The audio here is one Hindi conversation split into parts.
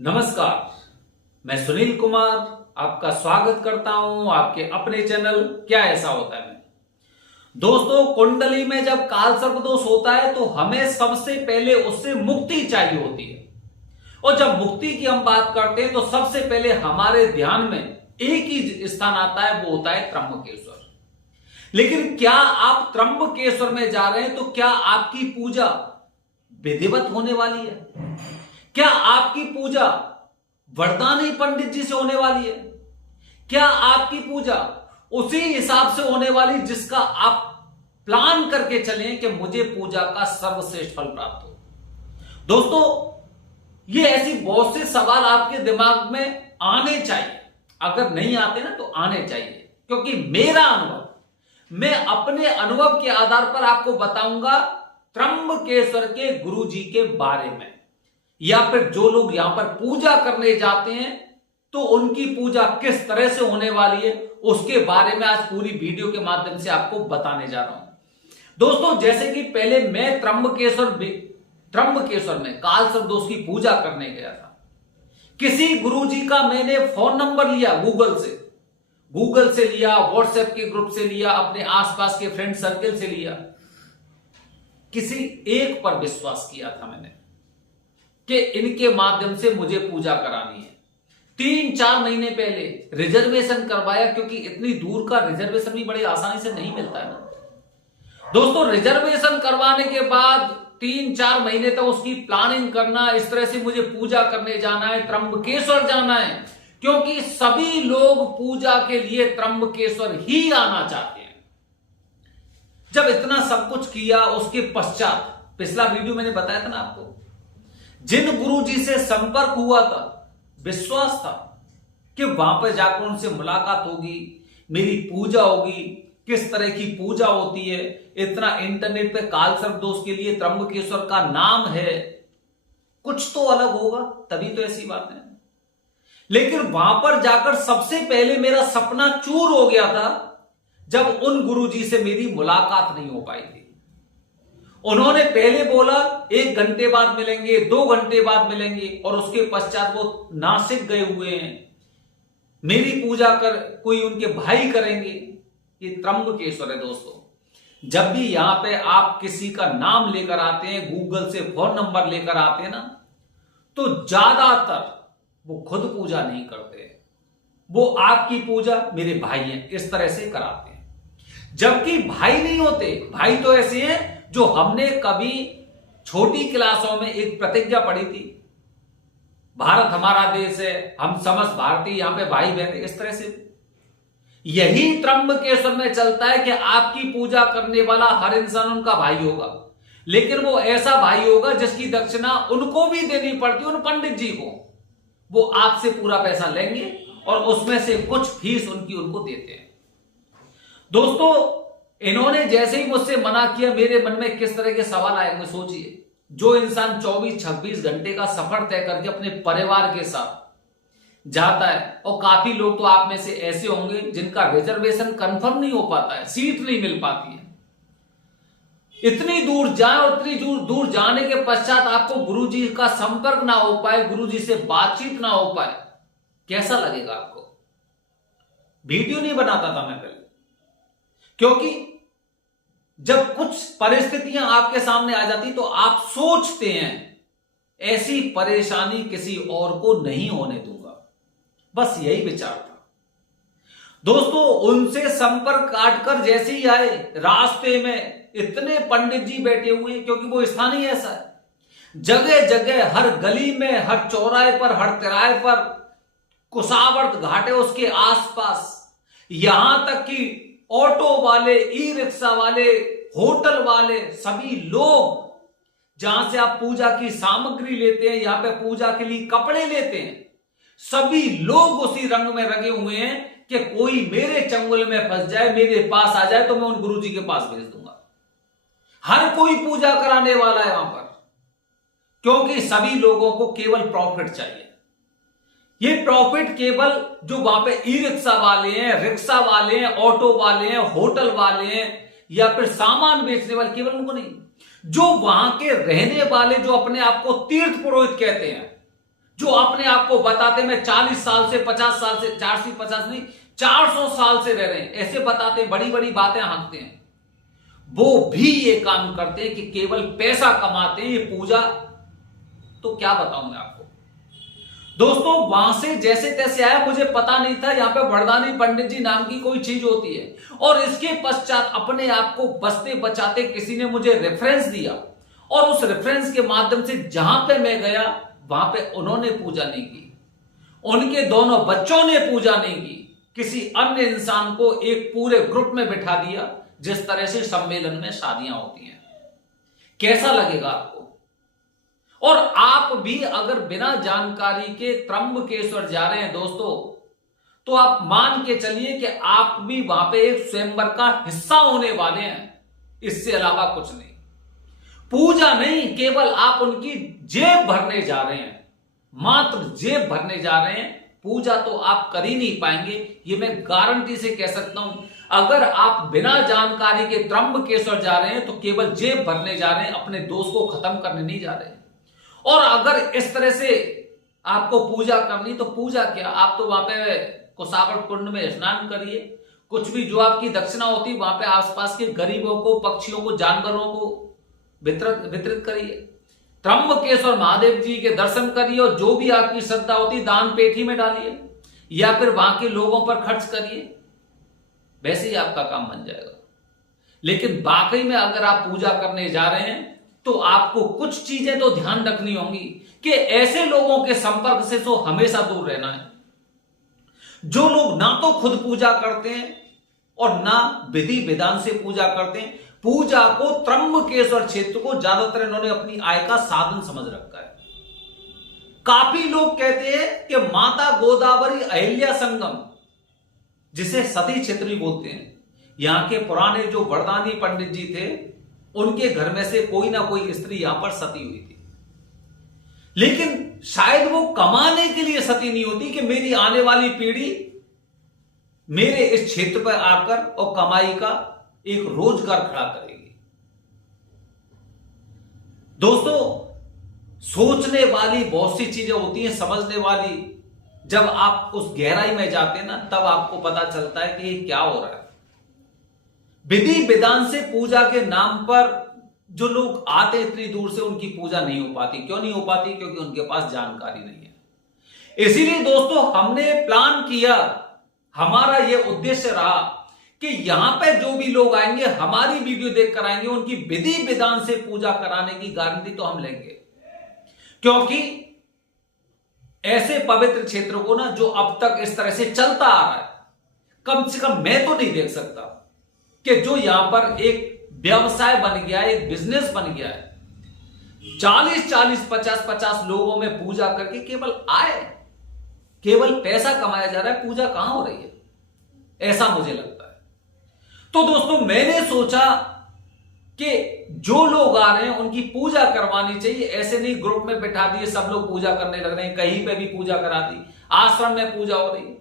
नमस्कार, मैं सुनील कुमार आपका स्वागत करता हूं आपके अपने चैनल क्या ऐसा होता है में। दोस्तों, कुंडली में जब काल सर्प दोष होता है तो हमें सबसे पहले उससे मुक्ति चाहिए होती है। और जब मुक्ति की हम बात करते हैं तो सबसे पहले हमारे ध्यान में एक ही स्थान आता है, वो होता है त्र्यंबकेश्वर। लेकिन क्या आप त्र्यंबकेश्वर में जा रहे हैं तो क्या आपकी पूजा विधिवत होने वाली है? क्या आपकी पूजा वरदानी पंडित जी से होने वाली है? क्या आपकी पूजा उसी हिसाब से होने वाली जिसका आप प्लान करके चलें कि मुझे पूजा का सर्वश्रेष्ठ फल प्राप्त हो? दोस्तों, ये ऐसी बहुत से सवाल आपके दिमाग में आने चाहिए। अगर नहीं आते ना तो आने चाहिए, क्योंकि मेरा अनुभव, मैं अपने अनुभव के आधार पर आपको बताऊंगा त्र्यंबकेश्वर के गुरु जी के बारे में, या फिर जो लोग यहां पर पूजा करने जाते हैं तो उनकी पूजा किस तरह से होने वाली है, उसके बारे में आज पूरी वीडियो के माध्यम से आपको बताने जा रहा हूं। दोस्तों, जैसे कि पहले मैं त्र्यंबकेश्वर में काल सर्प दोष की पूजा करने गया था। किसी गुरुजी का मैंने फोन नंबर लिया, गूगल से लिया, व्हाट्सएप के ग्रुप से लिया, अपने आसपास के फ्रेंड सर्कल से लिया। किसी एक पर विश्वास किया था मैंने कि इनके माध्यम से मुझे पूजा करानी है। 3-4 महीने पहले रिजर्वेशन करवाया, क्योंकि इतनी दूर का रिजर्वेशन भी बड़ी आसानी से नहीं मिलता है ना दोस्तों। रिजर्वेशन करवाने के बाद 3-4 महीने तक उसकी प्लानिंग करना, इस तरह से मुझे पूजा करने जाना है, त्र्यंबकेश्वर जाना है, क्योंकि सभी लोग पूजा के लिए त्र्यंबकेश्वर ही आना चाहते हैं। जब इतना सब कुछ किया, उसके पश्चात पिछला वीडियो मैंने बताया था ना आपको, जिन गुरु जी से संपर्क हुआ था, विश्वास था कि वहां पर जाकर उनसे मुलाकात होगी, मेरी पूजा होगी, किस तरह की पूजा होती है। इतना इंटरनेट पे काल सर्प दोष के लिए त्र्यंबकेश्वर का नाम है, कुछ तो अलग होगा, तभी तो ऐसी बात है। लेकिन वहां पर जाकर सबसे पहले मेरा सपना चूर हो गया था जब उन गुरु जी से मेरी मुलाकात नहीं हो पाई थी। उन्होंने पहले बोला 1 घंटे बाद मिलेंगे, 2 घंटे बाद मिलेंगे, और उसके पश्चात वो नासिक गए हुए हैं। मेरी पूजा कर कोई उनके भाई करेंगे। ये त्र्यंबकेश्वर है दोस्तों। जब भी यहां पे आप किसी का नाम लेकर आते हैं, गूगल से फोन नंबर लेकर आते हैं ना, तो ज्यादातर वो खुद पूजा नहीं करते, वो आपकी पूजा मेरे भाई हैं इस तरह से कराते हैं। जबकि भाई नहीं होते, भाई तो ऐसे हैं जो हमने कभी छोटी क्लासों में एक प्रतिज्ञा पढ़ी थी, भारत हमारा देश है, हम समस्त भारतीय, यहां पे भाई बहन, इस तरह से। यही त्र्यंबकेश्वर में चलता है कि आपकी पूजा करने वाला हर इंसान उनका भाई होगा, लेकिन वो ऐसा भाई होगा जिसकी दक्षिणा उनको भी देनी पड़ती, उन पंडित जी को। वो आपसे पूरा पैसा लेंगे और उसमें से कुछ फीस उनको देते हैं। दोस्तों, इन्होंने जैसे ही मुझसे मना किया, मेरे मन में किस तरह के सवाल आएंगे सोचिए। जो इंसान 24-26 घंटे का सफर तय करके अपने परिवार के साथ जाता है, और काफी लोग तो आप में से ऐसे होंगे जिनका रिजर्वेशन कंफर्म नहीं हो पाता है, सीट नहीं मिल पाती है। इतनी दूर जाए और इतनी दूर जाने के पश्चात आपको गुरुजी का संपर्क ना हो पाए, गुरुजी से बातचीत ना हो पाए, कैसा लगेगा आपको? वीडियो नहीं बनाता था मैं पहले, क्योंकि जब कुछ परिस्थितियां आपके सामने आ जाती तो आप सोचते हैं ऐसी परेशानी किसी और को नहीं होने दूंगा, बस यही विचार था। दोस्तों, उनसे संपर्क काटकर जैसे ही आए, रास्ते में इतने पंडित जी बैठे हुए, क्योंकि वो स्थान ही ऐसा है, जगह जगह, हर गली में, हर चौराहे पर, हर तिराहे पर, कुसावर्त घाट है उसके आसपास, यहां तक कि ऑटो वाले, ई रिक्शा वाले, होटल वाले, सभी लोग जहां से आप पूजा की सामग्री लेते हैं, यहां पे पूजा के लिए कपड़े लेते हैं, सभी लोग उसी रंग में रंगे हुए हैं कि कोई मेरे चंगुल में फंस जाए, मेरे पास आ जाए तो मैं उन गुरुजी के पास भेज दूंगा। हर कोई पूजा कराने वाला है वहां पर, क्योंकि सभी लोगों को केवल प्रॉफिट चाहिए। ये प्रॉफिट केवल जो वहां पे ई रिक्शा वाले हैं, रिक्शा वाले हैं, ऑटो वाले हैं, होटल वाले हैं, या फिर सामान बेचने वाले, केवल उनको नहीं, जो वहां के रहने वाले, जो अपने आप को तीर्थ पुरोहित कहते हैं, जो अपने आप को बताते मैं 40 साल से 50 साल से 450 नहीं 400 साल से रह रहे हैं, ऐसे बताते हैं, बड़ी बड़ी बातें हाँकते हैं, वो भी ये काम करते हैं कि केवल पैसा कमाते हैं। ये पूजा तो क्या बताऊं मैं आपको दोस्तों, वहां से जैसे तैसे आया, मुझे पता नहीं था यहां पे वरदानी पंडित जी नाम की कोई चीज होती है। और इसके पश्चात अपने आप को बचते बचाते किसी ने मुझे रेफरेंस दिया, और उस रेफरेंस के माध्यम से जहां पे मैं गया वहां पे उन्होंने पूजा नहीं की, उनके दोनों बच्चों ने पूजा नहीं की, किसी अन्य इंसान को एक पूरे ग्रुप में बिठा दिया, जिस तरह से सम्मेलन में शादियां होती हैं। कैसा लगेगा आपको? और आप भी अगर बिना जानकारी के त्र्यंबकेश्वर जा रहे हैं दोस्तों, तो आप मान के चलिए कि आप भी वहां पे एक स्वयंवर का हिस्सा होने वाले हैं, इससे अलावा कुछ नहीं। पूजा नहीं, केवल आप उनकी जेब भरने जा रहे हैं, मात्र जेब भरने जा रहे हैं। पूजा तो आप कर ही नहीं पाएंगे, ये मैं गारंटी से कह सकता हूं। अगर आप बिना जानकारी के त्र्यंबकेश्वर जा रहे हैं तो केवल जेब भरने जा रहे हैं, अपने दोस्त को खत्म करने नहीं जा रहे। और अगर इस तरह से आपको पूजा करनी, तो पूजा क्या, आप तो वहां पे कुसावट कुंड में स्नान करिए, कुछ भी जो आपकी दक्षिणा होती वहां पे आसपास के गरीबों को, पक्षियों को, जानवरों को वितरित करिए। त्र्यंबकेश्वर महादेव जी के दर्शन करिए, और जो भी आपकी श्रद्धा होती दान पेटी में डालिए, या फिर वहां के लोगों पर खर्च करिए, वैसे ही आपका काम बन जाएगा। लेकिन वाकई में अगर आप पूजा करने जा रहे हैं तो आपको कुछ चीजें तो ध्यान रखनी होंगी कि ऐसे लोगों के संपर्क से तो हमेशा दूर रहना है, जो लोग ना तो खुद पूजा करते हैं और ना विधि विधान से पूजा करते हैं। पूजा को, त्र्यंबकेश्वर क्षेत्र को ज्यादातर इन्होंने अपनी आय का साधन समझ रखा है। काफी लोग कहते हैं कि माता गोदावरी अहिल्या संगम, जिसे सती क्षेत्र बोलते हैं, यहां के पुराने जो वरदानी पंडित जी थे, उनके घर में से कोई ना कोई स्त्री यहां पर सती हुई थी। लेकिन शायद वो कमाने के लिए सती नहीं होती कि मेरी आने वाली पीढ़ी मेरे इस क्षेत्र पर आकर और कमाई का एक रोजगार खड़ा करेगी। दोस्तों, सोचने वाली बहुत सी चीजें होती हैं, समझने वाली। जब आप उस गहराई में जाते हैं ना, तब आपको पता चलता है कि ये क्या हो रहा है। विधि विधान से पूजा के नाम पर जो लोग आते इतनी दूर से, उनकी पूजा नहीं हो पाती। क्यों नहीं हो पाती? क्योंकि उनके पास जानकारी नहीं है। इसीलिए दोस्तों हमने प्लान किया, हमारा यह उद्देश्य रहा कि यहां पे जो भी लोग आएंगे, हमारी वीडियो देखकर आएंगे, उनकी विधि विधान से पूजा कराने की गारंटी तो हम लेंगे। क्योंकि ऐसे पवित्र क्षेत्रों को ना, जो अब तक इस तरह से चलता आ रहा है, कम से कम मैं तो नहीं देख सकता कि जो यहां पर एक व्यवसाय बन गया है, एक बिजनेस बन गया है, 40-40, 50-50 लोगों में पूजा करके केवल आए, केवल पैसा कमाया जा रहा है, पूजा कहां हो रही है, ऐसा मुझे लगता है। तो दोस्तों मैंने सोचा कि जो लोग आ रहे हैं उनकी पूजा करवानी चाहिए। ऐसे नहीं ग्रुप में बैठा दिए, सब लोग पूजा करने लग रहे हैं, कहीं पे भी पूजा करा दी, आश्रम में पूजा हो रही है।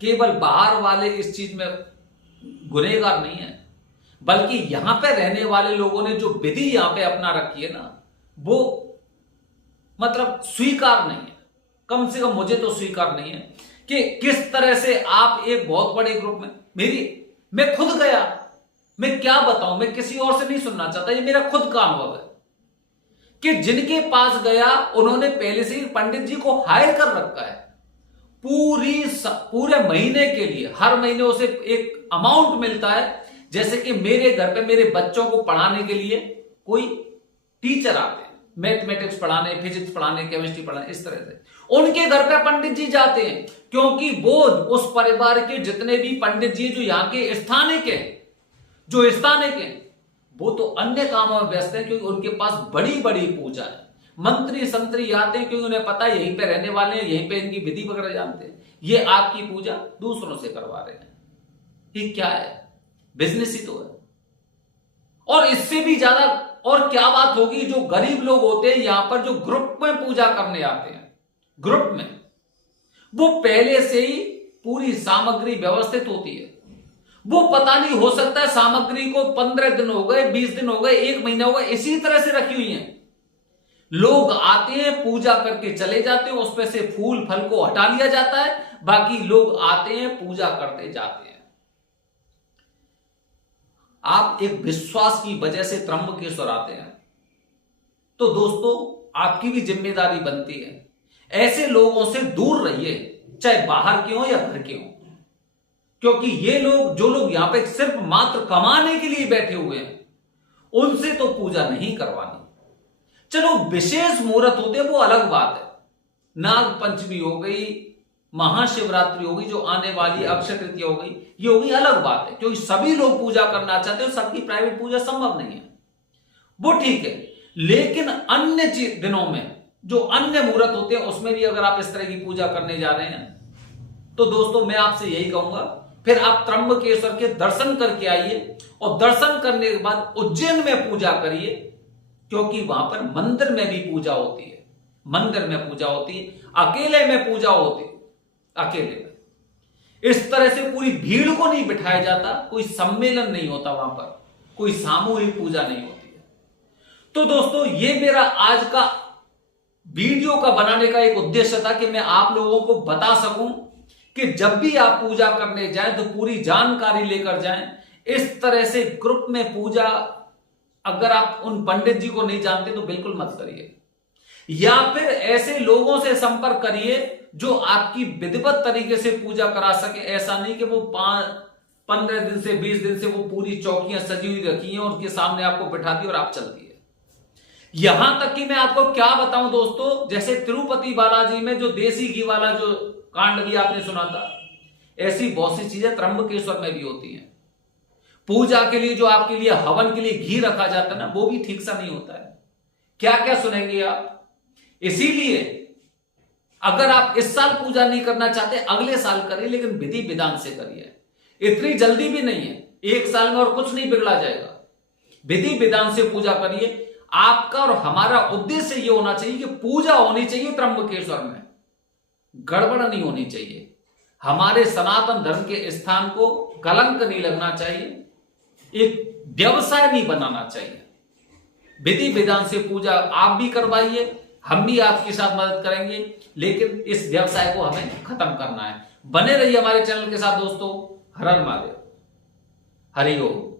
केवल बाहर वाले इस चीज में गुनहगार नहीं है, बल्कि यहां पे रहने वाले लोगों ने जो विधि यहां पे अपना रखी है ना, वो मतलब स्वीकार नहीं है। कम से कम मुझे तो स्वीकार नहीं है कि किस तरह से आप एक बहुत बड़े ग्रुप में, मैं खुद गया, मैं क्या बताऊं, मैं किसी और से नहीं सुनना चाहता, ये मेरा खुद का अनुभव है कि जिनके पास गया उन्होंने पहले से ही पंडित जी को हायर कर रखा है, पूरे महीने के लिए। हर महीने उसे एक अमाउंट मिलता है। जैसे कि मेरे घर पे मेरे बच्चों को पढ़ाने के लिए कोई टीचर आते हैं, मैथमेटिक्स पढ़ाने, फिजिक्स पढ़ाने, केमिस्ट्री पढ़ाने, इस तरह से उनके घर पे पंडित जी जाते हैं, क्योंकि वो उस परिवार के जितने भी पंडित जी जो यहाँ के स्थानिक हैं, वो तो अन्य कामों में व्यस्त हैं, क्योंकि उनके पास बड़ी बड़ी पूजा है। मंत्री संतरी आते हैं क्योंकि उन्हें पता है यहीं पे रहने वाले हैं, यहीं पे इनकी विधि वगैरह जानते हैं, ये आपकी पूजा दूसरों से करवा रहे हैं। ये क्या है? बिजनेस ही तो है। और इससे भी ज्यादा और क्या बात होगी, जो गरीब लोग होते हैं यहां पर, जो ग्रुप में पूजा करने आते हैं, ग्रुप में, वो पहले से ही पूरी सामग्री व्यवस्थित होती है। वो पता नहीं, हो सकता है सामग्री को 15 दिन हो गए, 20 दिन हो गए, 1 महीना हो गया, इसी तरह से रखी हुई है। लोग आते हैं, पूजा करके चले जाते हैं, उसमें से फूल फल को हटा लिया जाता है, बाकी लोग आते हैं, पूजा करते जाते हैं। आप एक विश्वास की वजह से त्र्यंबकेश्वर आते हैं, तो दोस्तों आपकी भी जिम्मेदारी बनती है, ऐसे लोगों से दूर रहिए, चाहे बाहर के हो या घर के हो, क्योंकि ये लोग, जो लोग यहां पे सिर्फ मात्र कमाने के लिए बैठे हुए हैं, उनसे तो पूजा नहीं करवानी। चलो विशेष मुहूर्त होते हैं वो अलग बात है, नाग पंचमी हो गई, महाशिवरात्रि हो गई, जो आने वाली अक्षय तृतीया हो गई, ये हो गई अलग बात है, क्योंकि सभी लोग पूजा करना चाहते हैं, सबकी प्राइवेट पूजा संभव नहीं है, वो ठीक है। लेकिन अन्य दिनों में जो अन्य मुहूर्त होते हैं, उसमें भी अगर आप इस तरह की पूजा करने जा रहे हैं, तो दोस्तों मैं आपसे यही कहूंगा, फिर आप त्र्यंबकेश्वर के दर्शन करके आइए, और दर्शन करने के बाद उज्जैन में पूजा करिए, क्योंकि वहां पर मंदिर में भी पूजा होती है, मंदिर में पूजा होती है, अकेले में पूजा होती है, अकेले में। इस तरह से पूरी भीड़ को नहीं बिठाया जाता, कोई सम्मेलन नहीं होता वहां पर, कोई सामूहिक पूजा नहीं होती है। तो दोस्तों ये मेरा आज का वीडियो का बनाने का एक उद्देश्य था कि मैं आप लोगों को बता सकूं कि जब भी आप पूजा करने जाएं तो पूरी जानकारी लेकर जाएं। इस तरह से ग्रुप में पूजा, अगर आप उन पंडित जी को नहीं जानते तो बिल्कुल मत करिए, या फिर ऐसे लोगों से संपर्क करिए जो आपकी विधिवत तरीके से पूजा करा सके। ऐसा नहीं कि वो 15 दिन से 20 दिन से वो पूरी चौकियां सजी हुई रखी हैं, उनके सामने आपको बिठा दी और आप चलती है। यहां तक कि मैं आपको क्या बताऊं दोस्तों, जैसे तिरुपति बालाजी में जो देसी घी वाला जो कांड भी आपने सुना था, ऐसी बहुत सी चीजें त्र्यंबकेश्वर में भी होती हैं। पूजा के लिए जो आपके लिए हवन के लिए घी रखा जाता है ना, वो भी ठीक सा नहीं होता है। क्या क्या सुनेंगे आप। इसीलिए अगर आप इस साल पूजा नहीं करना चाहते, अगले साल करिए, लेकिन विधि विधान से करिए। इतनी जल्दी भी नहीं है, एक साल में और कुछ नहीं बिगड़ा जाएगा। विधि विधान से पूजा करिए। आपका और हमारा उद्देश्य यह होना चाहिए कि पूजा होनी चाहिए त्र्यंबकेश्वर में, गड़बड़ नहीं होनी चाहिए। हमारे सनातन धर्म के स्थान को कलंक नहीं लगना चाहिए, एक व्यवसाय नहीं बनाना चाहिए। विधि विधान से पूजा आप भी करवाइए, हम भी आपके साथ मदद करेंगे, लेकिन इस व्यवसाय को हमें खत्म करना है। बने रहिए हमारे चैनल के साथ दोस्तों। हर हर महादेव, हरि ओम।